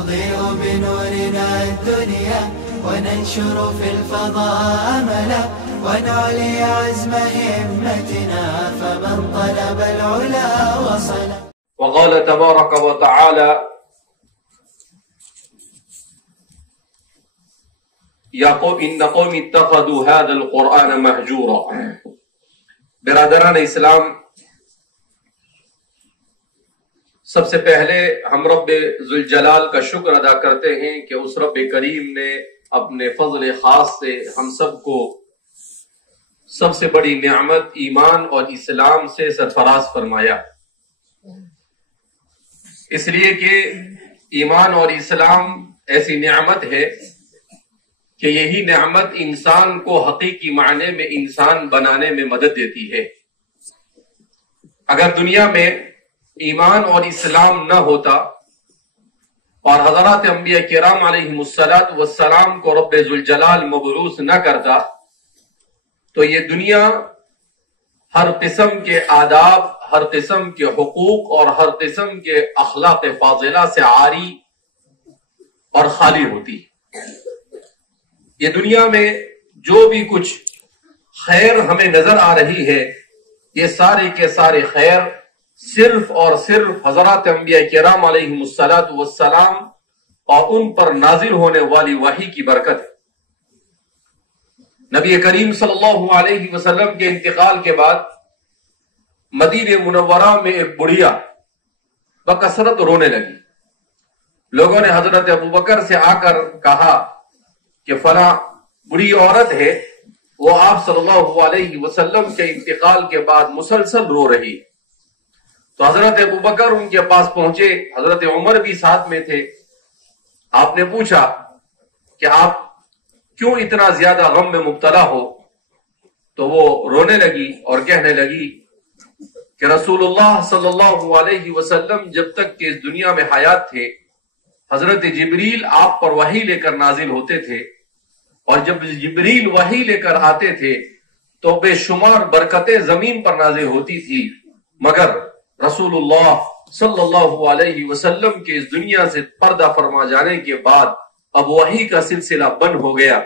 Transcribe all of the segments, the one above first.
نضيء بنورنا الدنيا وننشر في الفضاء أملا ونعلي عزم همتنا فمن طلب العلا وصل. وقال تبارك وتعالى یا قوم ان قوم اتخذوا هذا القرآن مهجورا. برادران اسلام، سب سے پہلے ہم رب ذوالجلال کا شکر ادا کرتے ہیں کہ اس رب کریم نے اپنے فضل خاص سے ہم سب کو سب سے بڑی نعمت ایمان اور اسلام سے سرفراز فرمایا. اس لیے کہ ایمان اور اسلام ایسی نعمت ہے کہ یہی نعمت انسان کو حقیقی معنی میں انسان بنانے میں مدد دیتی ہے. اگر دنیا میں ایمان اور اسلام نہ ہوتا اور حضرات انبیاء کرام علیہم السلام کو رب ذوالجلال مبعوث نہ کرتا تو یہ دنیا ہر قسم کے آداب، ہر قسم کے حقوق اور ہر قسم کے اخلاق فاضلہ سے عاری اور خالی ہوتی. یہ دنیا میں جو بھی کچھ خیر ہمیں نظر آ رہی ہے، یہ سارے کے سارے خیر صرف اور صرف حضرات انبیاء کرام علیہم السلام اور ان پر نازل ہونے والی وحی کی برکت ہے. نبی کریم صلی اللہ علیہ وسلم کے انتقال کے بعد مدینہ منورہ میں ایک بڑھیا بکثرت رونے لگی. لوگوں نے حضرت ابوبکر سے آ کر کہا کہ فلاں بری عورت ہے، وہ آپ صلی اللہ علیہ وسلم کے انتقال کے بعد مسلسل رو رہی. تو حضرت ابوبکر ان کے پاس پہنچے، حضرت عمر بھی ساتھ میں تھے. آپ نے پوچھا کہ آپ کیوں اتنا زیادہ غم میں مبتلا ہو؟ تو وہ رونے لگی اور کہنے لگی کہ رسول اللہ صلی اللہ علیہ وسلم جب تک کہ اس دنیا میں حیات تھے، حضرت جبریل آپ پر وحی لے کر نازل ہوتے تھے، اور جب جبریل وحی لے کر آتے تھے تو بے شمار برکتیں زمین پر نازل ہوتی تھی، مگر رسول اللہ صلی اللہ علیہ وسلم کے اس دنیا سے پردہ فرما جانے کے بعد اب وحی کا سلسلہ بند ہو گیا،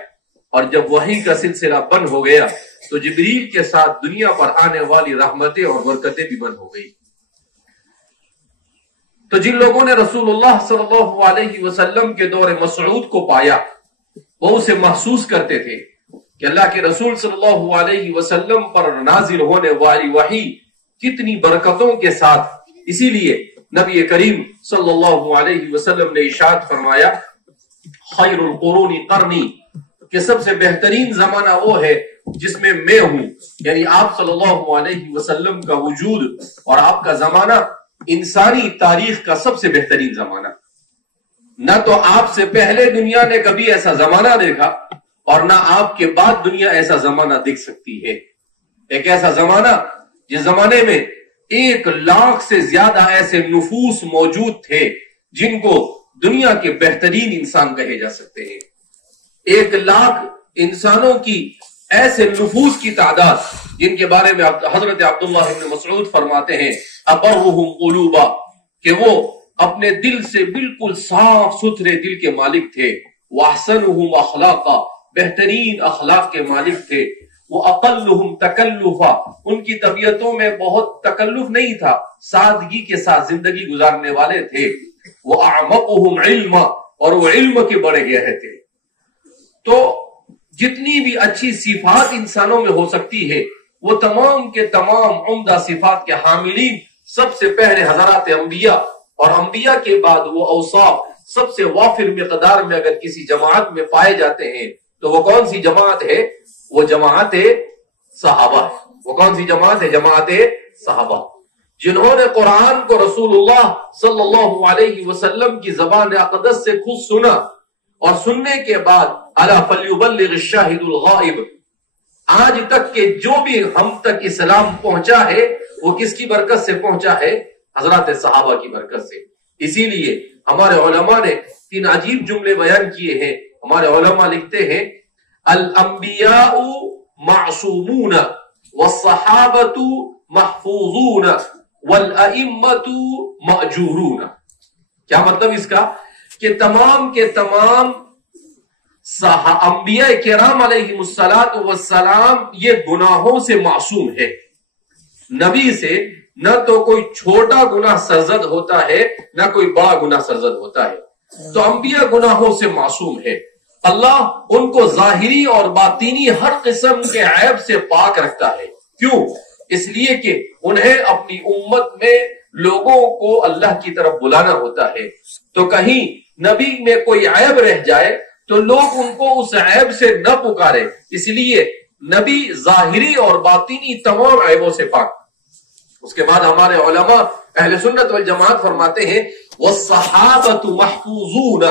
اور جب وحی کا سلسلہ بند ہو گیا تو جبریل کے ساتھ دنیا پر آنے والی رحمتیں اور برکتیں بھی بند ہو گئی. تو جن لوگوں نے رسول اللہ صلی اللہ علیہ وسلم کے دور مسعود کو پایا، وہ اسے محسوس کرتے تھے کہ اللہ کے رسول صلی اللہ علیہ وسلم پر نازل ہونے والی وحی کتنی برکتوں کے ساتھ. اسی لیے نبی کریم صلی اللہ علیہ وسلم نے ارشاد فرمایا خیر القرون قرنی، کہ سب سے بہترین زمانہ وہ ہے جس میں میں ہوں، یعنی آپ صلی اللہ علیہ وسلم کا وجود اور آپ کا زمانہ انسانی تاریخ کا سب سے بہترین زمانہ. نہ تو آپ سے پہلے دنیا نے کبھی ایسا زمانہ دیکھا اور نہ آپ کے بعد دنیا ایسا زمانہ دیکھ سکتی ہے. ایک ایسا زمانہ جس زمانے میں 1,00,000 سے زیادہ ایسے نفوس موجود تھے جن کو دنیا کے بہترین انسان کہے جا سکتے ہیں. 1,00,000 انسانوں کی ایسے نفوس کی تعداد جن کے بارے میں حضرت عبداللہ بن مسعود فرماتے ہیں ابرہم قلوبا، کہ وہ اپنے دل سے بالکل صاف ستھرے دل کے مالک تھے. واحسنہم اخلاقا، بہترین اخلاق کے مالک تھے. وہ اقلہم تکلفا، ان کی طبیعتوں میں بہت تکلف نہیں تھا، سادگی کے ساتھ زندگی گزارنے والے تھے. وہ اعمقہم علما، اور وہ علم کے بڑے گہرے تھے. تو جتنی بھی اچھی صفات انسانوں میں ہو سکتی ہے وہ تمام کے تمام عمدہ صفات کے حاملین سب سے پہلے حضرات انبیاء، اور انبیاء کے بعد وہ اوصاف سب سے وافر مقدار میں اگر کسی جماعت میں پائے جاتے ہیں تو وہ کون سی جماعت ہے؟ وہ جماعت صحابہ ہے. وہ کون سی جماعت ہے؟ جماعت صحابہ، جنہوں نے قرآن کو رسول اللہ صلی اللہ علیہ وسلم کی زبان اقدس سے خود سنا، اور سننے کے بعد الا فلیبلغ الشاہد الغائب، آج تک کہ جو بھی ہم تک اسلام پہنچا ہے وہ کس کی برکت سے پہنچا ہے؟ حضرات صحابہ کی برکت سے. اسی لیے ہمارے علماء نے 3 عجیب جملے بیان کیے ہیں. ہمارے علماء لکھتے ہیں الانبیاء معصومون والصحابۃ محفوظون والائمۃ مأجورون. کیا مطلب اس کا؟ کہ تمام کے تمام انبیاء کرام علیہ الصلوۃ والسلام یہ گناہوں سے معصوم ہے. نبی سے نہ تو کوئی چھوٹا گناہ سرزد ہوتا ہے نہ کوئی بڑا گناہ سرزد ہوتا ہے. تو انبیاء گناہوں سے معصوم ہے. اللہ ان کو ظاہری اور باطینی ہر قسم کے عیب سے پاک رکھتا ہے. کیوں؟ اس لیے کہ انہیں اپنی امت میں لوگوں کو اللہ کی طرف بلانا ہوتا ہے. تو کہیں نبی میں کوئی عیب رہ جائے تو لوگ ان کو اس عیب سے نہ پکارے. اس لیے نبی ظاہری اور باطینی تمام عیبوں سے پاک. اس کے بعد ہمارے علماء اہل سنت والجماعت فرماتے ہیں والصحابۃ محفوظون،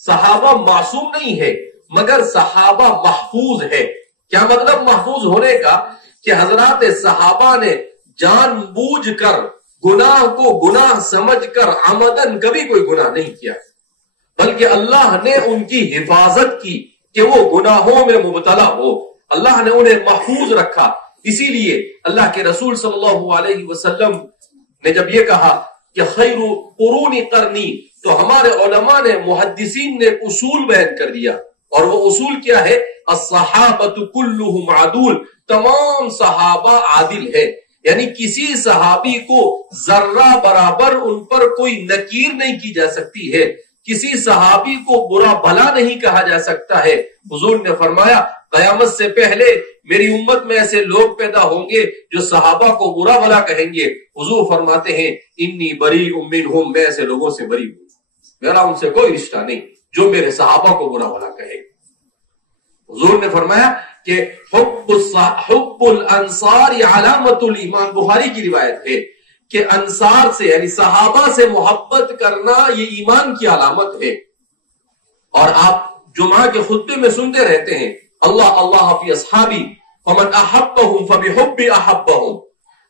صحابہ معصوم نہیں ہے مگر صحابہ محفوظ ہے. کیا مطلب محفوظ ہونے کا؟ کہ حضرات صحابہ نے جان بوجھ کر گناہ کو گناہ سمجھ کر عمدن کبھی کوئی گناہ نہیں کیا، بلکہ اللہ نے ان کی حفاظت کی کہ وہ گناہوں میں مبتلا ہو. اللہ نے انہیں محفوظ رکھا. اسی لیے اللہ کے رسول صلی اللہ علیہ وسلم نے جب یہ کہا کہ خیر قرون قرنی، تو ہمارے علماء نے محدثین نے اصول بیان کر دیا. اور وہ اصول کیا ہے؟ الصحابۃ کلہم عدول، تمام صحابہ عادل ہے. یعنی کسی صحابی کو ذرہ برابر ان پر کوئی نکیر نہیں کی جا سکتی ہے، کسی صحابی کو برا بھلا نہیں کہا جا سکتا ہے. حضور نے فرمایا قیامت سے پہلے میری امت میں ایسے لوگ پیدا ہوں گے جو صحابہ کو برا بھلا کہیں گے. حضور فرماتے ہیں انی بریء منہم، میں ایسے لوگوں سے بری ہوں، میرا ان سے کوئی رشتہ نہیں جو میرے صحابہ کو برا بھلا کہے. حضور نے فرمایا کہ حب الانصار علامت الایمان، بخاری کی روایت ہے کہ انصار سے یعنی صحابہ سے محبت کرنا یہ ایمان کی علامت ہے. اور آپ جمعہ کے خطبے میں سنتے رہتے ہیں اللہ اللہ فی اصحابی فمن احبهم فبحبی احبهم،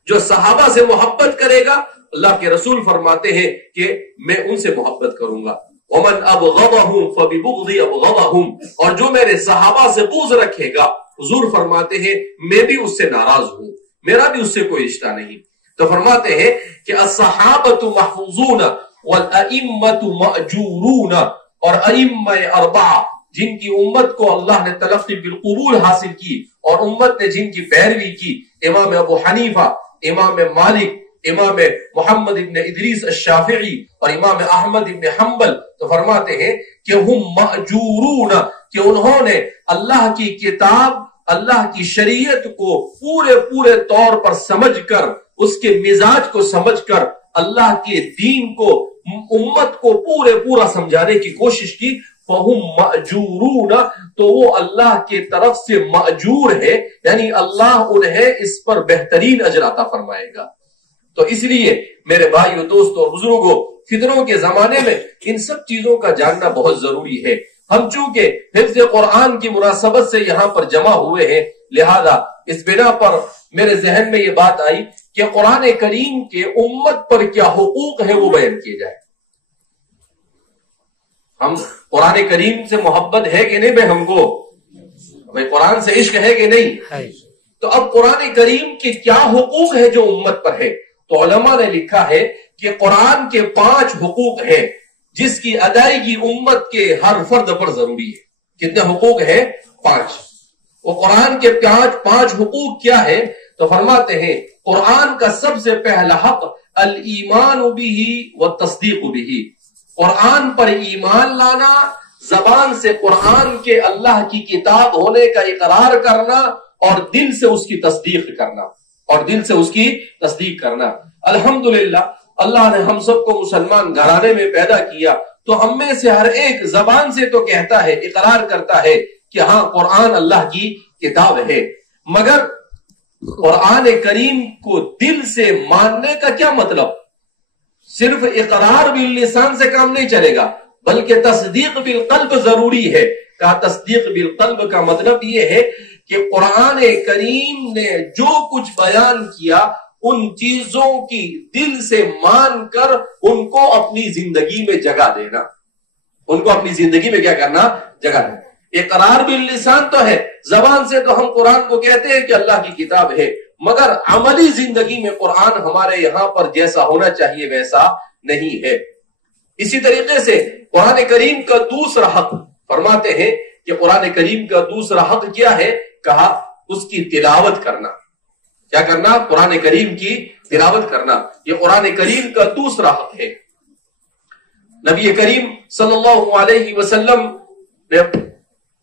جو صحابہ سے محبت کرے گا اللہ کے رسول فرماتے ہیں کہ میں ان سے محبت کروں گا. ومن ابغضهم فببغضی ابغضهم، اور جو میرے صحابہ سے بغض رکھے گا حضور فرماتے ہیں میں بھی اس سے ناراض ہوں، میرا بھی اس سے کوئی رشتہ نہیں. تو فرماتے ہیں کہ الصحابۃ محفوظون والائمۃ مأجورون، اور ائمہ اربعہ جن کی امت کو اللہ نے تلقی بالقبول حاصل کی اور امت نے جن کی پیروی کی، امام ابو حنیفہ، امام مالک، امام محمد ابن ادریس الشافعی اور امام احمد ابن حنبل، تو فرماتے ہیں کہ ہم مأجورون، کہ انہوں نے اللہ کی کتاب اللہ کی شریعت کو پورے طور پر سمجھ کر، اس کے مزاج کو سمجھ کر اللہ کے دین کو امت کو پورا سمجھانے کی کوشش کی. فہم مأجورون، تو وہ اللہ کی طرف سے مأجور ہے، یعنی اللہ انہیں اس پر بہترین اجر عطا فرمائے گا. تو اس لیے میرے بھائیو، دوستو، بزرگوں، فتنوں کے زمانے میں ان سب چیزوں کا جاننا بہت ضروری ہے. ہم چونکہ حفظ قرآن کی مناسبت سے یہاں پر جمع ہوئے ہیں، لہذا اس بنا پر میرے ذہن میں یہ بات آئی کہ قرآن کریم کے امت پر کیا حقوق ہیں وہ بیان کیے جائے. ہم قرآن کریم سے محبت ہے کہ نہیں بھائی؟ ہم کو بھائی قرآن سے عشق ہے کہ نہیں؟ تو اب قرآن کریم کے کیا حقوق ہے جو امت پر ہے؟ تو علماء نے لکھا ہے کہ قرآن کے 5 حقوق ہیں جس کی ادائیگی امت کے ہر فرد پر ضروری ہے. کتنے حقوق ہیں؟ 5. وہ قرآن کے 5 حقوق کیا ہے؟ تو فرماتے ہیں قرآن کا سب سے پہلا حق الایمان بہ والتصدیق بہ، قرآن پر ایمان لانا، زبان سے قرآن کے اللہ کی کتاب ہونے کا اقرار کرنا اور دل سے اس کی تصدیق کرنا. الحمدللہ اللہ نے ہم سب کو مسلمان گھرانے میں پیدا کیا، تو ہم میں سے ہر ایک زبان سے تو کہتا ہے، اقرار کرتا ہے کہ ہاں قرآن اللہ کی کتاب ہے، مگر قرآن کریم کو دل سے ماننے کا کیا مطلب؟ صرف اقرار باللسان سے کام نہیں چلے گا، بلکہ تصدیق بالقلب ضروری ہے. کہا تصدیق بالقلب کا مطلب یہ ہے کہ قرآن کریم نے جو کچھ بیان کیا ان چیزوں کی دل سے مان کر ان کو اپنی زندگی میں جگہ دینا، ان کو اپنی زندگی میں کیا کرنا؟ جگہ دینا. اقرار باللسان تو ہے، زبان سے تو ہم قرآن کو کہتے ہیں کہ اللہ کی کتاب ہے، مگر عملی زندگی میں قرآن ہمارے یہاں پر جیسا ہونا چاہیے ویسا نہیں ہے. اسی طریقے سے قرآن کریم کا دوسرا حق فرماتے ہیں کہ قرآن کریم کا دوسرا حق کیا ہے؟ کہا اس کی تلاوت کرنا. کیا کرنا؟ قرآن کریم کی تلاوت کرنا. یہ قرآن کریم کا دوسرا حق ہے. نبی کریم صلی اللہ علیہ وسلم نے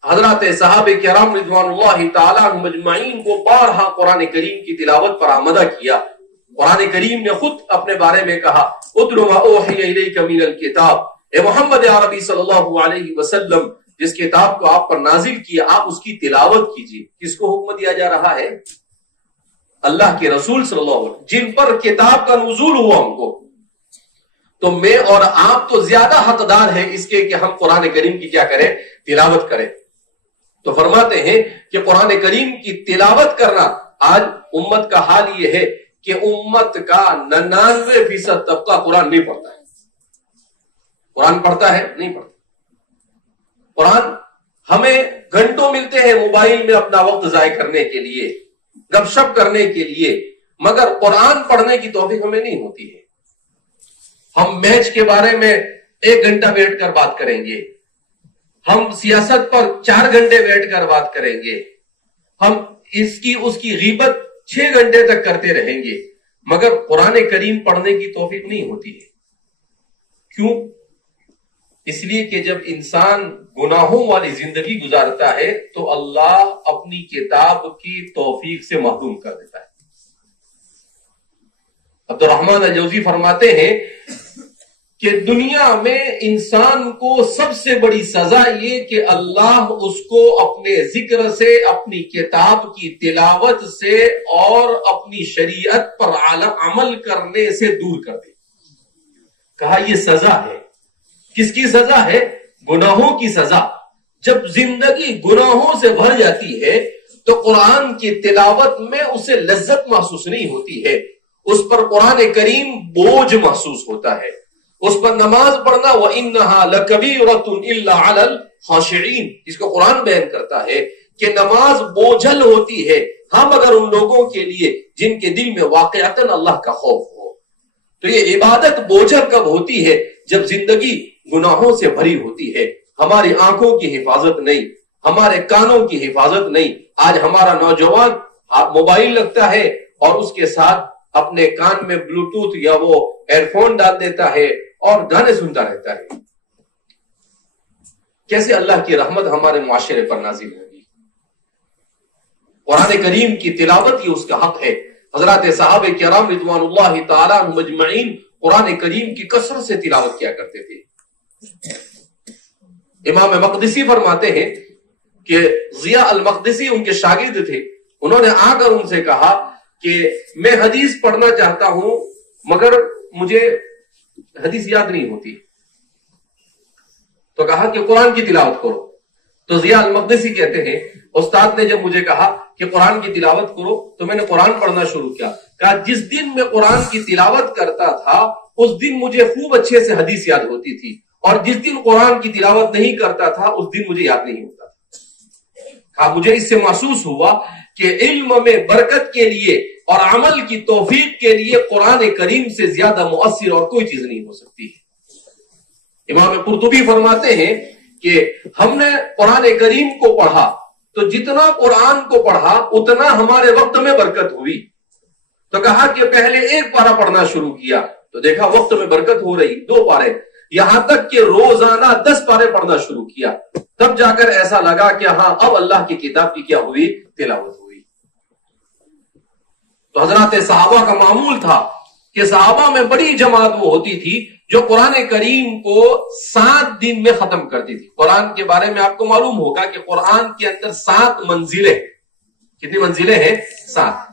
حضرات صحابہ کرام رضوان اللہ تعالیٰ عنہم اجمعین کو بارہا قرآن کریم کی تلاوت پر آمادہ کیا. قرآن کریم نے خود اپنے بارے میں کہا اتل ما اوحی الیک من الکتاب، اے محمد عربی صلی اللہ علیہ وسلم جس کتاب کو آپ پر نازل کیا آپ اس کی تلاوت کیجیے. کس کو حکم دیا جا رہا ہے؟ اللہ کے رسول صلی اللہ علیہ وسلم جن پر کتاب کا نزول ہوا ان کو. تو میں اور آپ تو زیادہ حقدار ہیں اس کے کہ ہم قرآن کریم کی کیا کریں؟ تلاوت کریں. تو فرماتے ہیں کہ قرآن کریم کی تلاوت کرنا، آج امت کا حال یہ ہے کہ امت کا 99% طبقہ قرآن نہیں پڑھتا ہے. قرآن پڑھتا ہے؟ نہیں پڑھتا. قرآن ہمیں گھنٹوں ملتے ہیں موبائل میں اپنا وقت ضائع کرنے کے لیے، گپ شپ کرنے کے لیے، مگر قرآن پڑھنے کی توفیق ہمیں نہیں ہوتی ہے. ہم میچ کے بارے میں 1 گھنٹہ بیٹھ کر بات کریں گے، ہم سیاست پر 4 گھنٹے بیٹھ کر بات کریں گے، ہم اس کی غیبت 6 گھنٹے تک کرتے رہیں گے، مگر قرآن کریم پڑھنے کی توفیق نہیں ہوتی ہے. کیوں؟ اس لیے کہ جب انسان گناہوں والی زندگی گزارتا ہے تو اللہ اپنی کتاب کی توفیق سے محروم کر دیتا ہے. عبد الرحمن الجوزی فرماتے ہیں کہ دنیا میں انسان کو سب سے بڑی سزا یہ کہ اللہ اس کو اپنے ذکر سے، اپنی کتاب کی تلاوت سے اور اپنی شریعت پر عمل کرنے سے دور کر دے. کہا یہ سزا ہے. کس کی سزا ہے؟ گناہوں کی سزا. جب زندگی گناہوں سے بھر جاتی ہے تو قرآن کی تلاوت میں اسے لذت محسوس نہیں ہوتی ہے، اس پر قرآن کریم بوجھ محسوس ہوتا ہے. اس پر نماز پڑھنا وَإِنَّهَا لَكَبِيرَةٌ إِلَّا عَلَى الْخَاشِعِينَ، اس کو قرآن بیان کرتا ہے کہ نماز بوجھل ہوتی ہے ہاں مگر ان لوگوں کے لیے جن کے دل میں واقعتاً اللہ کا خوف ہو. تو یہ عبادت بوجھل کب ہوتی ہے؟ جب زندگی گناہوں سے بھری ہوتی ہے، ہماری آنکھوں کی حفاظت نہیں، ہمارے کانوں کی حفاظت نہیں. آج ہمارا نوجوان موبائل لگتا ہے اور اس کے ساتھ اپنے کان میں بلوٹوتھ یا وہ ایئر فون ڈال دیتا ہے اور گانے سنتا رہتا ہے. کیسے اللہ کی رحمت ہمارے معاشرے پر نازل ہوگی؟ قرآن کریم کی تلاوت یہ اس کا حق ہے. حضرات صحابہ کرام رضوان اللہ تعالیٰ عنہم اجمعین قرآن کریم کی کثرت سے تلاوت کیا کرتے تھے. امام مقدسی فرماتے ہیں کہ ضیاء المقدسی ان کے شاگرد تھے. انہوں نے آ کر ان سے کہا کہ میں حدیث پڑھنا چاہتا ہوں مگر مجھے حدیث یاد نہیں ہوتی. تو کہا کہ قرآن کی تلاوت کرو. تو ضیاء المقدسی کہتے ہیں استاد نے جب مجھے کہا کہ قرآن کی تلاوت کرو تو میں نے قرآن پڑھنا شروع کیا. کہا جس دن میں قرآن کی تلاوت کرتا تھا اس دن مجھے خوب اچھے سے حدیث یاد ہوتی تھی، اور جس دن قرآن کی تلاوت نہیں کرتا تھا اس دن مجھے یاد نہیں ہوتا تھا. کہا مجھے اس سے محسوس ہوا کہ علم میں برکت کے لیے اور عمل کی توفیق کے لیے قرآن کریم سے زیادہ مؤثر اور کوئی چیز نہیں ہو سکتی. امام قرطبی فرماتے ہیں کہ ہم نے قرآن کریم کو پڑھا تو جتنا قرآن کو پڑھا اتنا ہمارے وقت میں برکت ہوئی. تو کہا کہ پہلے 1 پارہ پڑھنا شروع کیا تو دیکھا وقت میں برکت ہو رہی، 2 پارے، یہاں تک کہ روزانہ 10 پارے پڑھنا شروع کیا. تب جا کر ایسا لگا کہ ہاں اب اللہ کی کتاب کی کیا ہوئی؟ تلاوت ہوئی. تو حضرات صحابہ کا معمول تھا کہ صحابہ میں بڑی جماعت وہ ہوتی تھی جو قرآن کریم کو 7 دن میں ختم کرتی تھی. قرآن کے بارے میں آپ کو معلوم ہوگا کہ قرآن کے اندر 7 منزلیں. کتنی منزلیں ہیں؟ 7.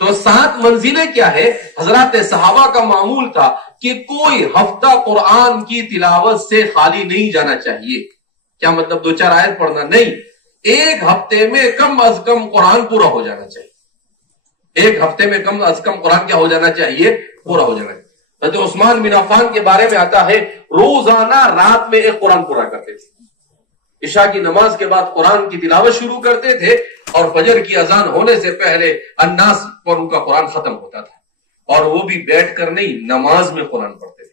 تو 7 منزلیں کیا ہے؟ حضرات صحابہ کا معمول تھا کہ کوئی ہفتہ قرآن کی تلاوت سے خالی نہیں جانا چاہیے. کیا مطلب 2-4 آیت پڑھنا؟ نہیں، 1 ہفتے میں کم از کم قرآن پورا ہو جانا چاہیے. 1 ہفتے میں کم از کم قرآن کیا ہو جانا چاہیے؟ پورا ہو جانا چاہیے. حضرت عثمان بن عفان کے بارے میں آتا ہے روزانہ رات میں 1 قرآن پورا کرتے تھے. عشاء کی نماز کے بعد قرآن کی تلاوت شروع کرتے تھے اور فجر کی اذان ہونے سے پہلے الناس پر ان کا قرآن ختم ہوتا تھا. اور وہ بھی بیٹھ کر نہیں، نماز میں قرآن پڑھتے تھے.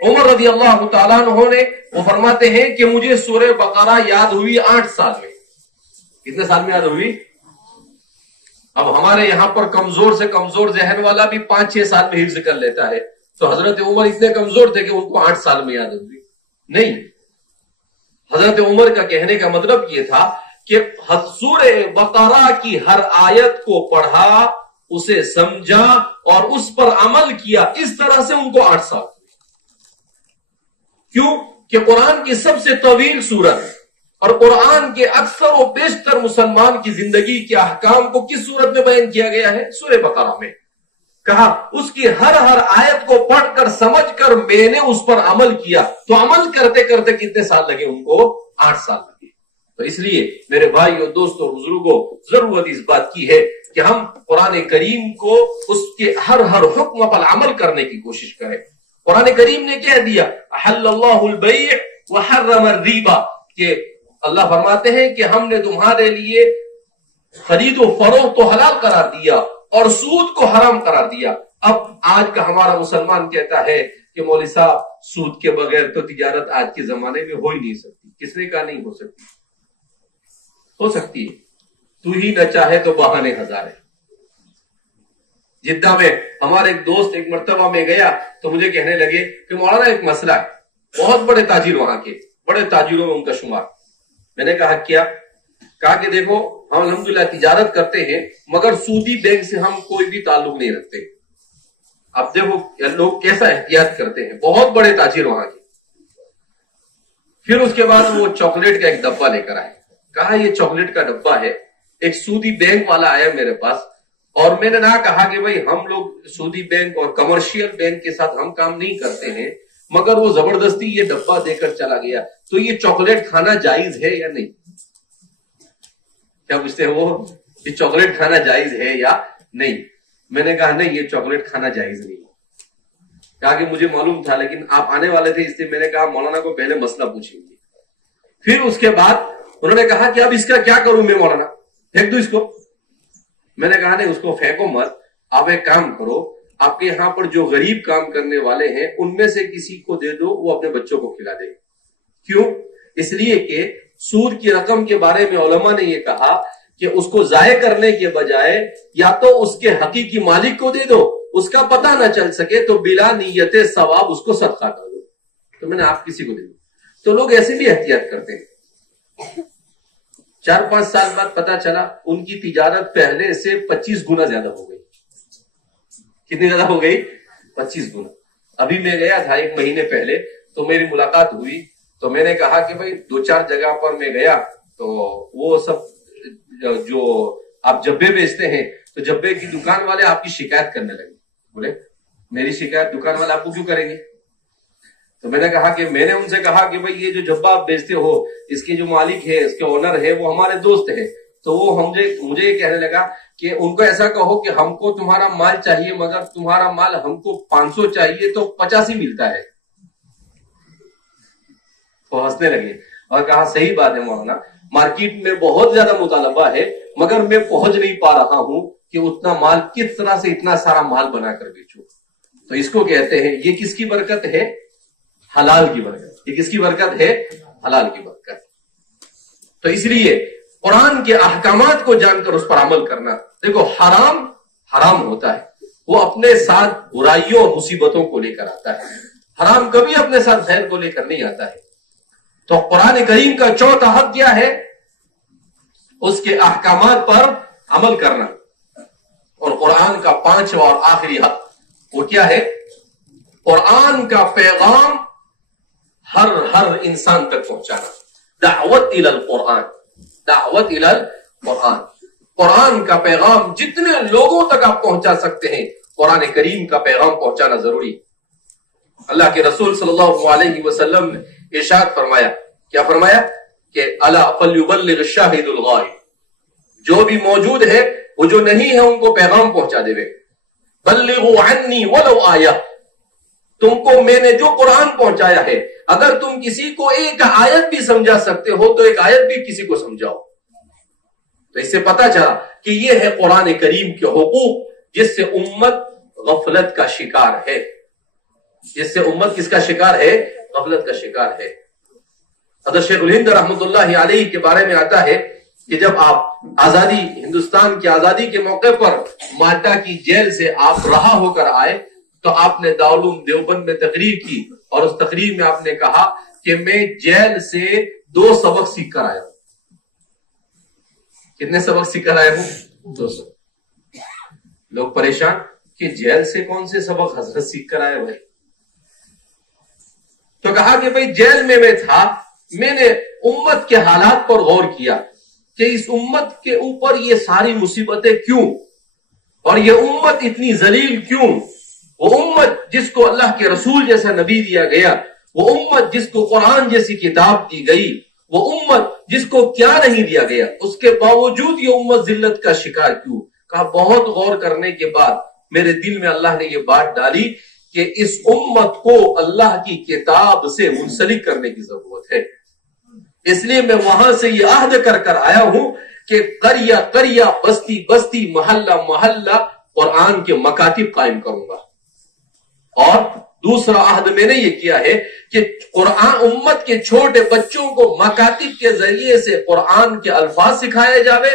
عمر رضی اللہ تعالیٰ عنہ نے وہ فرماتے ہیں کہ مجھے سورہ بقرہ یاد ہوئی 8 سال میں. کتنے سال میں یاد ہوئی؟ اب ہمارے یہاں پر کمزور سے کمزور ذہن والا بھی 5-6 سال میں حفظ کر لیتا ہے، تو حضرت عمر اتنے کمزور تھے کہ ان کو 8 سال میں یاد ہوئی نہیں. حضرت عمر کا کہنے کا مطلب یہ تھا کہ سورہ بقرہ کی ہر آیت کو پڑھا، اسے سمجھا اور اس پر عمل کیا، اس طرح سے ان کو 8 سال. کیوں کہ قرآن کی سب سے طویل سورت اور قرآن کے اکثر و بیشتر مسلمان کی زندگی کے احکام کو کس سورت میں بیان کیا گیا ہے؟ سورہ بقرہ میں. کہا اس کی ہر آیت کو پڑھ کر سمجھ کر میں نے اس پر عمل کیا، تو عمل کرتے کرتے کتنے سال لگے ان کو؟ 8 سال لگے. تو اس لیے میرے بھائی اور دوستوں اور بزرگوں، ضرورت اس بات کی ہے کہ ہم قرآن کریم کو اس کے ہر حکم پر عمل کرنے کی کوشش کریں. قرآن کریم نے کہہ دیا احل اللہ البیع وحرم الربا، کہ اللہ فرماتے ہیں کہ ہم نے تمہارے لیے خرید و فروخت کو حلال قرار دیا اور سود کو حرام قرار دیا. اب آج کا ہمارا مسلمان کہتا ہے کہ مولوی صاحب سود کے بغیر تو تجارت آج کے زمانے میں ہو ہی نہیں سکتی. کس نے کہا نہیں ہو سکتی؟ ہو سکتی ہے، تو ہی نہ چاہے تو بہانے ہزارے. جدہ میں ہمارے ایک دوست ایک مرتبہ میں گیا تو مجھے کہنے لگے کہ مولانا ایک مسئلہ ہے، بہت بڑے تاجر وہاں کے، بڑے تاجروں میں ان کا شمار. میں نے کہا کیا؟ کہا کہ دیکھو ہم الحمدللہ تجارت کرتے ہیں مگر سودی بینک سے ہم کوئی بھی تعلق نہیں رکھتے. اب دیکھو لوگ کیسا احتیاط کرتے ہیں، بہت بڑے تاجر وہاں کے. پھر اس کے بعد وہ چاکلیٹ کا ایک ڈبہ لے کر آئے. کہا یہ چاکلیٹ کا ڈبہ ہے. ایک سودی بینک والا آیا میرے پاس اور میں نے نہ کہا کہ بھائی ہم لوگ سودی بینک اور کمرشل بینک کے ساتھ ہم کام نہیں کرتے ہیں، مگر وہ زبردستی یہ ڈبہ دے کر چلا گیا. تو یہ چاکلیٹ کھانا جائز ہے یا نہیں؟ کیا پوچھتے ہیں وہ؟ یہ چاکلیٹ کھانا جائز ہے یا نہیں؟ میں نے کہا نہیں، یہ چاکلیٹ کھانا جائز نہیں. کہا کہ مجھے معلوم تھا لیکن آپ آنے والے تھے اس لیے میں نے کہا مولانا کو پہلے مسئلہ پوچھیں گے. پھر اس کے بعد انہوں نے کہا کہ اب اس کا کیا کروں میں مولانا؟ پھینک دو اس کو. میں نے کہا نہیں، اس کو پھینکو مت. آپ ایک کام کرو، آپ کے یہاں پر جو غریب کام کرنے والے ہیں ان میں سے کسی کو دے دو، وہ اپنے بچوں کو کھلا دے. کیوں؟ اس لیے کہ سود کی رقم کے بارے میں علماء نے یہ کہا کہ اس کو ضائع کرنے کے بجائے یا تو اس کے حقیقی مالک کو دے دو، اس کا پتہ نہ چل سکے تو بلا نیت ثواب اس کو صدقہ کر دو. تو میں نے آپ کسی کو دے دو. تو لوگ ایسے بھی احتیاط کرتے ہیں. 4-5 سال بعد پتا چلا ان کی تجارت پہلے سے 25 گنا زیادہ ہو گئی. کتنی زیادہ ہو گئی؟ 25 گنا. ابھی میں گیا تھا 1 مہینے پہلے تو میری ملاقات ہوئی تو میں نے کہا کہ بھائی 2-4 جگہ پر میں گیا تو وہ سب جو آپ جبے بیچتے ہیں تو جبے کی دکان والے آپ کی شکایت کرنے لگے. بولے میری شکایت دکان والے آپ کو کیوں کریں گے؟ تو میں نے کہا کہ میں نے ان سے کہا کہ بھائی یہ جو جبا آپ بیچتے ہو اس کے جو مالک ہے، اس کے اونر ہے، وہ ہمارے دوست ہے. تو وہ مجھے یہ کہنے لگا کہ ان کو ایسا کہو کہ ہم کو تمہارا مال چاہیے مگر تمہارا مال ہم کو 500 چاہیے تو 50 ہی ملتا ہے. وہ ہنسنے لگے اور کہا صحیح بات ہے مولانا، مارکیٹ میں بہت زیادہ مطالبہ ہے مگر میں پہنچ نہیں پا رہا ہوں کہ اتنا مال کس طرح سے اتنا سارا مال بنا کر بیچوں. تو اس کو کہتے ہیں یہ کس کی برکت ہے؟ حلال کی برکت. یہ کس کی برکت ہے؟ حلال کی برکت. تو اس لیے قرآن کے احکامات کو جان کر اس پر عمل کرنا. دیکھو حرام ہوتا ہے، وہ اپنے ساتھ برائیوں اور مصیبتوں کو لے کر آتا ہے. حرام کبھی اپنے ساتھ خیر کو لے کر نہیں آتا ہے. تو قرآن کریم کا چوتھا حق کیا ہے؟ اس کے احکامات پر عمل کرنا. اور قرآن کا 5واں اور آخری حق وہ کیا ہے؟ قرآن کا پیغام ہر انسان تک پہنچانا. دعوت الی القرآن، دعوت الی القرآن. قرآن کا پیغام جتنے لوگوں تک آپ پہنچا سکتے ہیں قرآن کریم کا پیغام پہنچانا ضروری. اللہ کے رسول صلی اللہ علیہ وسلم نے ارشاد فرمایا، کیا فرمایا؟ کہ الا فلیبلغ الشاہد الغائب. جو بھی موجود ہے وہ جو نہیں ہے ان کو پیغام پہنچا دے. بلغوا عنی ولو آیہ. تم کو میں نے جو قرآن پہنچایا ہے اگر تم کسی کو ایک آیت بھی سمجھا سکتے ہو تو ایک آیت بھی کسی کو سمجھاؤ. تو اس سے پتا چلا کہ یہ ہے قرآن کریم کے حقوق جس سے امت غفلت کا شکار ہے. جس سے امت کس کا شکار ہے؟ غفلت کا شکار ہے۔ حضرت شیخ الہند رحمۃ اللہ علیہ کے بارے میں آتا ہے کہ جب آپ آزادی، ہندوستان کی آزادی کے موقع پر مالٹا کی جیل سے آپ رہا ہو کر آئے تو آپ نے دارالعلوم دیوبند میں تقریر کی، اور اس تقریر میں آپ نے کہا کہ میں جیل سے 2 سبق سیکھ کر آیا ہوں۔ کتنے سبق سیکھ کر آئے ہوں؟ 2 سبق۔ لوگ پریشان کہ جیل سے کون سے سبق حضرت سیکھ کر آئے بھائی؟ تو کہا کہ بھائی جیل میں تھا، میں نے امت کے حالات پر غور کیا کہ اس امت کے اوپر یہ ساری مصیبتیں کیوں، اور یہ امت اتنی ذلیل کیوں؟ وہ امت جس کو اللہ کے رسول جیسا نبی دیا گیا، وہ امت جس کو قرآن جیسی کتاب دی گئی، وہ امت جس کو کیا نہیں دیا گیا، اس کے باوجود یہ امت ذلت کا شکار کیوں؟ کہا بہت غور کرنے کے بعد میرے دل میں اللہ نے یہ بات ڈالی کہ اس امت کو اللہ کی کتاب سے منسلک کرنے کی ضرورت ہے۔ اس لیے میں وہاں سے یہ عہد کر آیا ہوں کہ قریہ قریہ، بستی بستی، محلہ محلہ قرآن کے مکاتب قائم کروں گا۔ اور دوسرا عہد میں نے یہ کیا ہے کہ قرآن امت کے چھوٹے بچوں کو مکاتب کے ذریعے سے قرآن کے الفاظ سکھائے جاوے،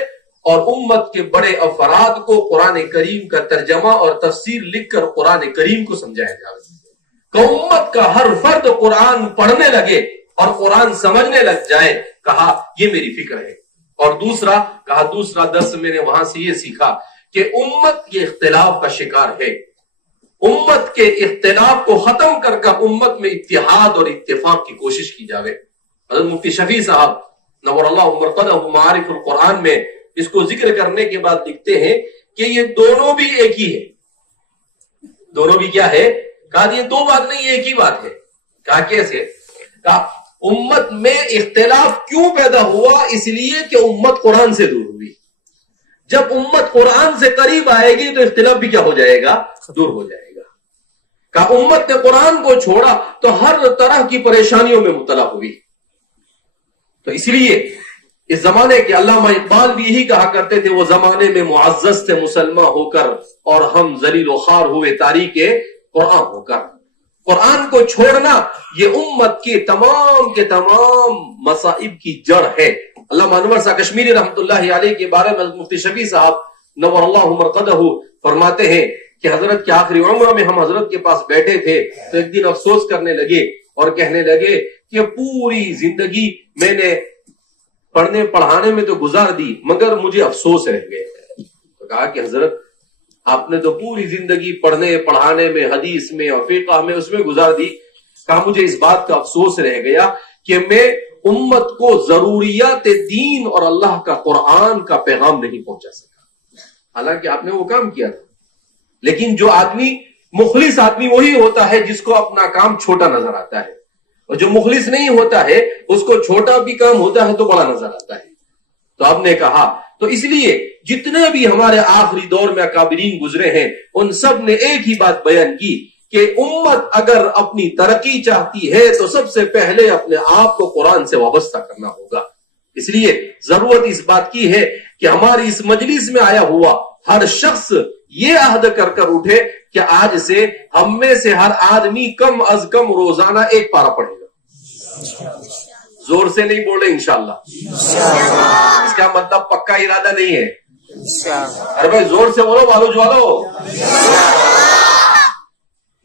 اور امت کے بڑے افراد کو قرآن کریم کا ترجمہ اور تفسیر لکھ کر قرآن کریم کو سمجھایا جاوے کہ امت کا ہر فرد قرآن پڑھنے لگے اور قرآن سمجھنے لگ جائے۔ کہا یہ میری فکر ہے۔ اور دوسرا درس میں نے وہاں سے یہ سیکھا کہ امت یہ اختلاف کا شکار ہے، امت کے اختلاف کو ختم کر امت میں اتحاد اور اتفاق کی کوشش کی جاوے۔ حضرت مفتی شفیع صاحب نور اللہ مرقدہ معارف القرآن میں اس کو ذکر کرنے کے بعد لکھتے ہیں کہ یہ دونوں بھی ایک ہی ہے۔ دونوں بھی کیا ہے؟ کہا یہ 2 بات نہیں، ایک ہی بات ہے۔ کہا کیسے؟ کہا امت میں اختلاف کیوں پیدا ہوا؟ اس لیے کہ امت قرآن سے دور ہوئی۔ جب امت قرآن سے قریب آئے گی تو اختلاف بھی کیا ہو جائے گا؟ دور ہو جائے گا۔ کہا امت نے قرآن کو چھوڑا تو ہر طرح کی پریشانیوں میں مبتلا ہوئی۔ تو اس لیے اس زمانے کے علامہ اقبال بھی یہی کہا کرتے تھے، وہ زمانے میں معزز تھے مسلمان ہو کر، اور ہم ذلیل و خوار ہوئے تاریخ قرآن ہو کر۔ قرآن کو چھوڑنا یہ امت کے تمام مصائب کی جڑ ہے۔ علامہ انور شاہ کشمیری رحمۃ اللہ علیہ کے بارے میں مفتی شفیع صاحب نور اللہ مرقدہ فرماتے ہیں کہ حضرت کے آخری عمر میں ہم حضرت کے پاس بیٹھے تھے تو ایک دن افسوس کرنے لگے اور کہنے لگے کہ پوری زندگی میں نے پڑھنے پڑھانے میں تو گزار دی مگر مجھے افسوس رہ گئے۔ تو کہا کہ حضرت آپ نے تو پوری زندگی پڑھنے پڑھانے میں، حدیث میں اور فقہ میں اس میں گزار دی۔ کہا مجھے اس بات کا افسوس رہ گیا کہ میں امت کو ضروریات دین اور اللہ کا قرآن کا پیغام نہیں پہنچا سکا۔ حالانکہ آپ نے وہ کام کیا تھا، لیکن جو آدمی مخلص آدمی وہی ہوتا ہے جس کو اپنا کام چھوٹا نظر آتا ہے، اور جو مخلص نہیں ہوتا ہے اس کو چھوٹا بھی کام ہوتا ہے تو بڑا نظر آتا ہے۔ تو آپ نے کہا تو اس لیے جتنے بھی ہمارے آخری دور میں اکابرین گزرے ہیں ان سب نے ایک ہی بات بیان کی کہ امت اگر اپنی ترقی چاہتی ہے تو سب سے پہلے اپنے آپ کو قرآن سے وابستہ کرنا ہوگا۔ اس لیے ضرورت اس بات کی ہے کہ ہماری اس مجلس میں آیا ہوا ہر شخص یہ عہد کر اٹھے کہ آج سے ہم میں سے ہر آدمی کم از کم روزانہ 1 پارہ پڑھے گا۔ زور سے نہیں بول رہے انشاءاللہ، اس کا مطلب پکا ارادہ نہیں ہے۔ ارے بھائی زور سے بولو، والو والو،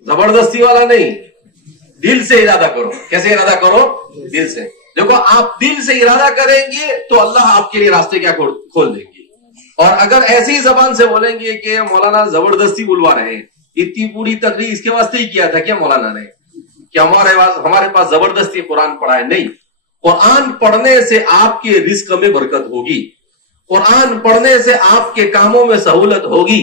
زبردستی والا نہیں، دل سے ارادہ کرو۔ کیسے ارادہ کرو؟ دل سے۔ دیکھو آپ دل سے ارادہ کریں گے تو اللہ آپ کے لیے راستے کیا کھول دیں گے، اور اگر ایسی زبان سے بولیں گے کہ مولانا زبردستی بلوا رہے ہیں، اتنی پوری تقریر اس کے واسطے ہی کیا تھا کیا مولانا نے کہ ہمارے پاس زبردستی قرآن پڑھا ہے؟ نہیں، قرآن پڑھنے سے آپ کے رزق میں برکت ہوگی، قرآن پڑھنے سے آپ کے کاموں میں سہولت ہوگی،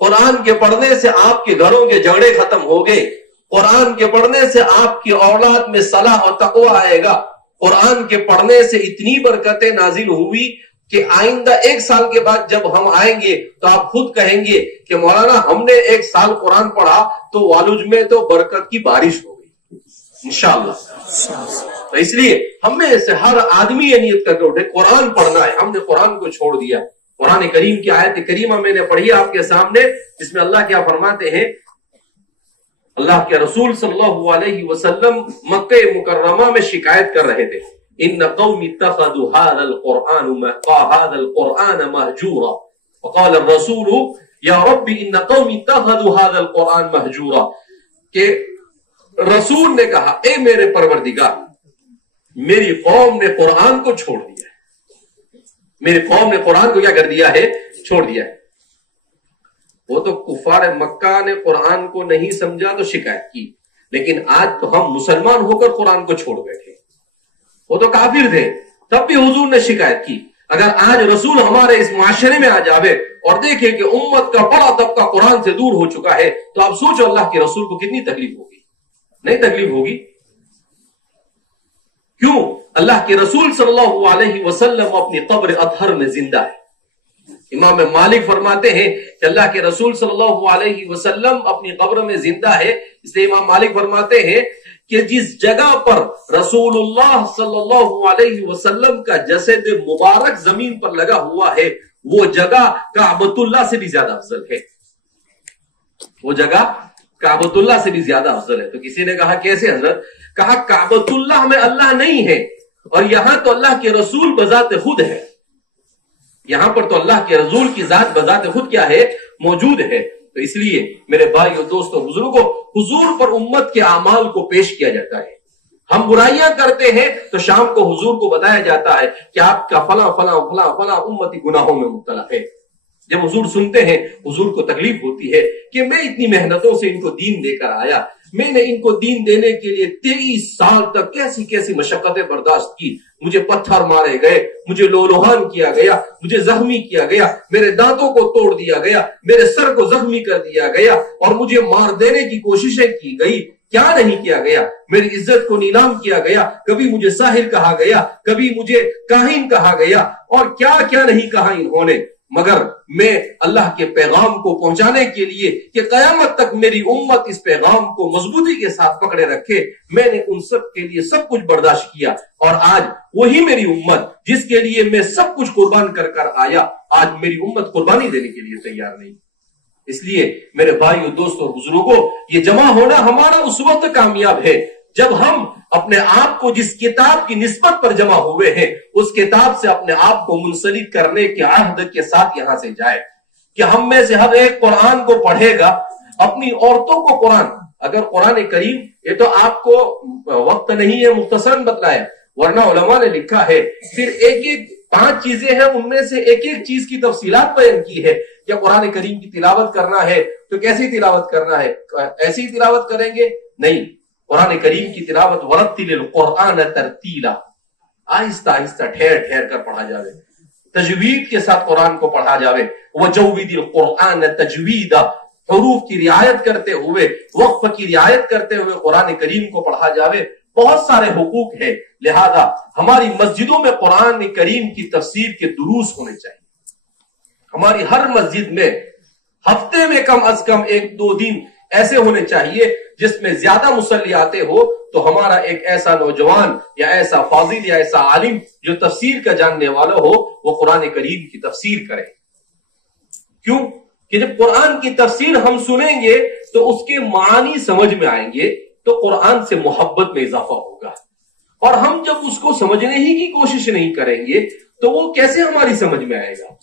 قرآن کے پڑھنے سے آپ کے گھروں کے جھگڑے ختم ہو گئے، قرآن کے پڑھنے سے آپ کی اولاد میں صلاح اور تقوی آئے گا، قرآن کے پڑھنے سے اتنی برکتیں نازل ہوئی کہ آئندہ 1 سال کے بعد جب ہم آئیں گے تو آپ خود کہیں گے کہ مولانا ہم نے 1 سال قرآن پڑھا تو والوج میں تو برکت کی بارش ہو گئی انشاءاللہ۔ تو اس لیے ہم میں سے ہر آدمی یہ نیت کر کے اٹھے قرآن پڑھنا ہے۔ ہم نے قرآن کو چھوڑ دیا۔ قرآن کریم کی آیت کریمہ میں نے پڑھی آپ کے سامنے، جس میں اللہ کیا فرماتے ہیں، اللہ کے رسول صلی اللہ علیہ وسلم مکہ مکرمہ میں شکایت کر رہے تھے، ان قوم اتخذوا هذا القرآن مهجورا وقال الرسول یا رب ان قوم اتخذوا هذا القرآن مهجورا، کہ رسول نے کہا اے میرے پروردگار، میری قوم نے قرآن کو چھوڑ دیا ہے، میری قوم نے قرآن کو کیا کر دیا ہے؟ چھوڑ دیا ہے۔ وہ تو کفار مکہ نے قرآن کو نہیں سمجھا تو شکایت کی، لیکن آج تو ہم مسلمان ہو کر قرآن کو چھوڑ بیٹھے۔ وہ تو کافر تھے تب بھی حضور نے شکایت کی۔ اگر آج رسول ہمارے اس معاشرے میں آ جاوے اور دیکھے کہ امت کا بڑا طبقہ قرآن سے دور ہو چکا ہے تو آپ سوچو اللہ کے رسول کو کتنی تکلیف ہوگی؟ نہیں تکلیف ہوگی؟ کیوں؟ اللہ کے رسول صلی اللہ علیہ وسلم اپنی قبر اطہر میں زندہ ہے۔ امام مالک فرماتے ہیں کہ اللہ کے رسول صلی اللہ علیہ وسلم اپنی قبر میں زندہ ہے، اس لیے امام مالک فرماتے ہیں کہ جس جگہ پر رسول اللہ صلی اللہ علیہ وسلم کا جسد مبارک زمین پر لگا ہوا ہے وہ جگہ کعبۃ اللہ سے بھی زیادہ افضل ہے، وہ جگہ کعبۃ اللہ سے بھی زیادہ افضل ہے۔ تو کسی نے کہا کیسے حضرت؟ کہا کعبۃ اللہ میں اللہ نہیں ہے اور یہاں تو اللہ کے رسول بذات خود ہے، یہاں پر تو اللہ کے رسول کی ذات بذات خود کیا ہے؟ موجود ہے۔ تو اس لیے میرے بھائیو دوستو بزرگوں، حضور پر امت کے اعمال کو پیش کیا جاتا ہے۔ ہم برائیاں کرتے ہیں تو شام کو حضور کو بتایا جاتا ہے کہ آپ کا فلاں فلاں فلاں فلاں امتی گناہوں میں مبتلا ہے۔ جب حضور سنتے ہیں حضور کو تکلیف ہوتی ہے کہ میں اتنی محنتوں سے ان کو دین دے کر آیا، میں نے ان کو دین دینے کے لیے 23 سال تک کیسی کیسی مشقتیں برداشت کی، مجھے پتھر مارے گئے، مجھے لولوہان کیا گیا، مجھے زخمی کیا گیا، میرے دانتوں کو توڑ دیا گیا، میرے سر کو زخمی کر دیا گیا اور مجھے مار دینے کی کوششیں کی گئی، کیا نہیں کیا گیا؟ میری عزت کو نیلام کیا گیا، کبھی مجھے ساحر کہا گیا، کبھی مجھے کاہن کہا گیا اور کیا کیا نہیں کہا انہوں نے، مگر میں اللہ کے پیغام کو پہنچانے کے لیے کہ قیامت تک میری امت اس پیغام کو مضبوطی کے ساتھ پکڑے رکھے، میں نے ان سب کے لیے سب کچھ برداشت کیا، اور آج وہی میری امت جس کے لیے میں سب کچھ قربان کر کر آیا، آج میری امت قربانی دینے کے لیے تیار نہیں۔ اس لیے میرے بھائیو دوستو بزرگوں، یہ جمع ہونا ہمارا اس وقت کامیاب ہے جب ہم اپنے آپ کو جس کتاب کی نسبت پر جمع ہوئے ہیں اس کتاب سے اپنے آپ کو منسلک کرنے کے عہد کے ساتھ یہاں سے جائے، کہ ہم میں سے ہر ایک قرآن کو پڑھے گا، اپنی عورتوں کو قرآن، اگر قرآن کریم یہ تو آپ کو وقت نہیں ہے مختصراً بتلایا، ورنہ علماء نے لکھا ہے پھر ایک ایک 5 چیزیں ہیں، ان میں سے ایک ایک چیز کی تفصیلات بیان کی ہے کہ قرآن کریم کی تلاوت کرنا ہے تو کیسی تلاوت کرنا ہے، ایسی تلاوت کریں گے نہیں، قرآن کریم کی تلاوت ورتل القرآن ترتیلا، آہستہ آہستہ ٹھہر ٹھہر کر پڑھا جاوے، تجوید کے ساتھ قرآن کو پڑھا جاوے، وجود القرآن تجویدا، حروف کی رعایت کرتے ہوئے، وقف کی رعایت کرتے ہوئے قرآن کریم کو پڑھا جاوے۔ بہت سارے حقوق ہیں، لہذا ہماری مسجدوں میں قرآن کریم کی تفسیر کے دروس ہونے چاہیے۔ ہماری ہر مسجد میں ہفتے میں کم از کم 1-2 دن ایسے ہونے چاہیے جس میں زیادہ مصلی آتے ہو تو ہمارا ایک ایسا نوجوان یا ایسا فاضل یا ایسا عالم جو تفسیر کا جاننے والا ہو وہ قرآن کریم کی تفسیر کرے۔ کیوں کہ جب قرآن کی تفسیر ہم سنیں گے تو اس کے معنی سمجھ میں آئیں گے تو قرآن سے محبت میں اضافہ ہوگا، اور ہم جب اس کو سمجھنے ہی کی کوشش نہیں کریں گے تو وہ کیسے ہماری سمجھ میں آئے گا؟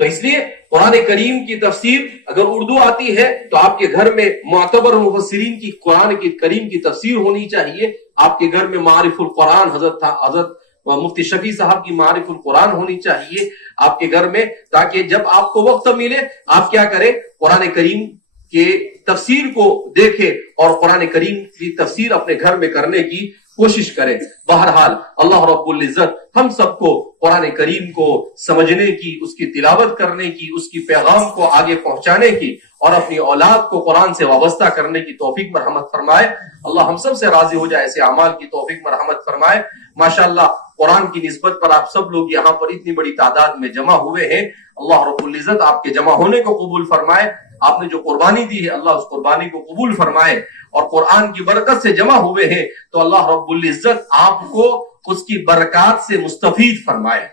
تو اس لیے قرآن کریم کی تفسیر اگر اردو آتی ہے تو آپ کے گھر میں معتبر مفسرین کی قرآن کی کریم کی تفسیر ہونی چاہیے، آپ کے گھر میں معارف القرآن حضرت مفتی شفیع صاحب کی معارف القرآن ہونی چاہیے آپ کے گھر میں، تاکہ جب آپ کو وقت ملے آپ کیا کریں، قرآن کریم کے تفسیر کو دیکھیں اور قرآن کریم کی تفسیر اپنے گھر میں کرنے کی کوشش کریں۔ بہرحال اللہ رب العزت ہم سب کو قرآن کریم کو سمجھنے کی، اس کی تلاوت کرنے کی، اس کی پیغام کو آگے پہنچانے کی اور اپنی اولاد کو قرآن سے وابستہ کرنے کی توفیق مرحمت فرمائے۔ اللہ ہم سب سے راضی ہو جائے، ایسے اعمال کی توفیق مرحمت فرمائے۔ ماشاءاللہ قرآن کی نسبت پر آپ سب لوگ یہاں پر اتنی بڑی تعداد میں جمع ہوئے ہیں، اللہ رب العزت آپ کے جمع ہونے کو قبول فرمائے۔ آپ نے جو قربانی دی ہے اللہ اس قربانی کو قبول فرمائے، اور قرآن کی برکت سے جمع ہوئے ہیں تو اللہ رب العزت آپ کو اس کی برکات سے مستفید فرمائے۔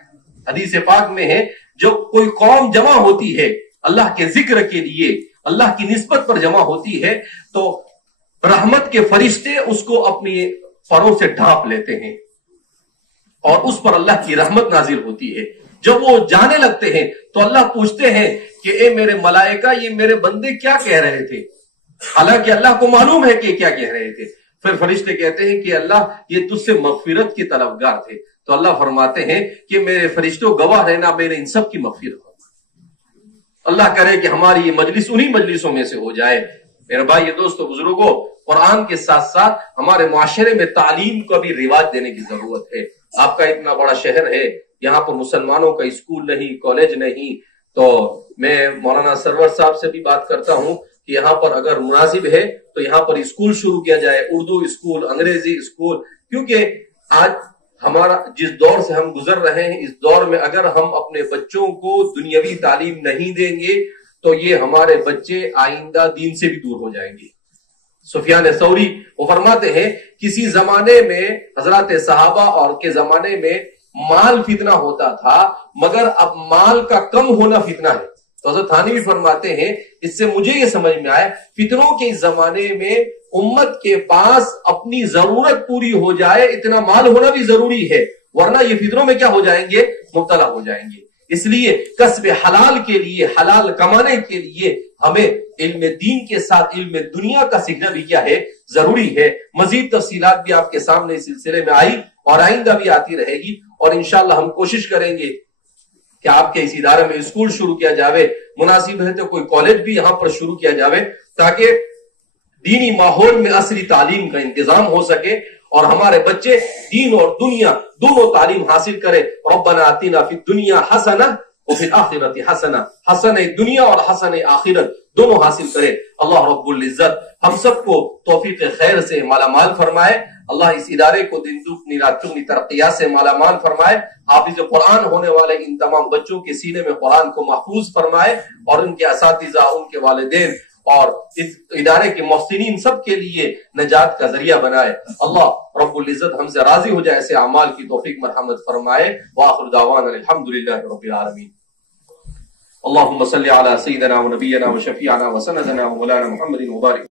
حدیث پاک میں ہے جو کوئی قوم جمع ہوتی ہے اللہ کے ذکر کے لیے، اللہ کی نسبت پر جمع ہوتی ہے تو رحمت کے فرشتے اس کو اپنی پروں سے ڈھانپ لیتے ہیں اور اس پر اللہ کی رحمت نازل ہوتی ہے. جب وہ جانے لگتے ہیں تو اللہ پوچھتے ہیں کہ اے میرے ملائکہ یہ میرے بندے کیا کہہ رہے تھے، حالانکہ اللہ کو معلوم ہے کہ کیا کہہ رہے تھے. پھر فرشتے کہتے ہیں کہ اللہ یہ تجھ سے مغفرت کی طلبگار تھے. تو اللہ فرماتے ہیں کہ میرے فرشتوں گواہ رہنا میرے ان سب کی مغفرت ہو. اللہ کرے کہ ہماری یہ مجلس انہی مجلسوں میں سے ہو جائے. میرے بھائی دوستو بزرگوں، قرآن کے ساتھ ساتھ ہمارے معاشرے میں تعلیم کو بھی رواج دینے کی ضرورت ہے. آپ کا اتنا بڑا شہر ہے، یہاں پر مسلمانوں کا اسکول نہیں، کالج نہیں، تو میں مولانا سرور صاحب سے بھی بات کرتا ہوں کہ یہاں پر اگر مناسب ہے تو یہاں پر اسکول شروع کیا جائے، اردو اسکول، انگریزی اسکول. کیونکہ آج ہمارا جس دور سے ہم گزر رہے ہیں، اس دور میں اگر ہم اپنے بچوں کو دنیاوی تعلیم نہیں دیں گے تو یہ ہمارے بچے آئندہ دین سے بھی دور ہو جائیں گے. سفیان ثوری وہ فرماتے ہیں کسی زمانے میں حضرات صحابہ اور کے زمانے میں مال فتنہ ہوتا تھا، مگر اب مال کا کم ہونا فتنہ ہے. تو حضرت تھانوی فرماتے ہیں اس سے مجھے یہ سمجھ میں آیا فتنوں کے اس زمانے میں امت کے پاس اپنی ضرورت پوری ہو جائے اتنا مال ہونا بھی ضروری ہے، ورنہ یہ فتنوں میں کیا ہو جائیں گے، مبتلا ہو جائیں گے. اس لیے کسب حلال کے لیے، حلال کمانے کے لیے ہمیں علم دین کے ساتھ علم دنیا کا سیکھنا بھی کیا ہے، ضروری ہے. مزید تفصیلات بھی آپ کے سامنے اس سلسلے میں آئی اور آئندہ بھی آتی رہے گی، اور انشاءاللہ ہم کوشش کریں گے کہ آپ کے اس ادارے میں اسکول شروع کیا جاوے، مناسب ہے تو کوئی کالج بھی یہاں پر شروع کیا جاوے، تاکہ دینی ماحول میں عصری تعلیم کا انتظام ہو سکے اور ہمارے بچے دین اور دنیا دونوں تعلیم حاصل کرے. ربنا آتنا فی الدنیا حسنہ وفی الآخرۃ حسنہ، حسن دنیا اور حسن آخرت دونوں حاصل کرے. اللہ رب العزت ہم سب کو توفیق خیر سے مالا مال فرمائے. اللہ اس ادارے کو دن دگنی رات چگنی ترقیات سے مالا مال فرمائے. حافظ قرآن ہونے والے ان تمام بچوں کے سینے میں قرآن کو محفوظ فرمائے، اور ان کے اساتذہ، ان کے والدین اور اس ادارے کے محسنین سب کے لیے نجات کا ذریعہ بنائے. اللہ رب العزت ہم سے راضی ہو جائے، ایسے اعمال کی توفیق مرحمت فرمائے. وآخر دعوانا الحمدللہ رب العالمین. اللهم صل على سيدنا ونبينا وشفيعنا وسندنا ومولانا محمد وبارك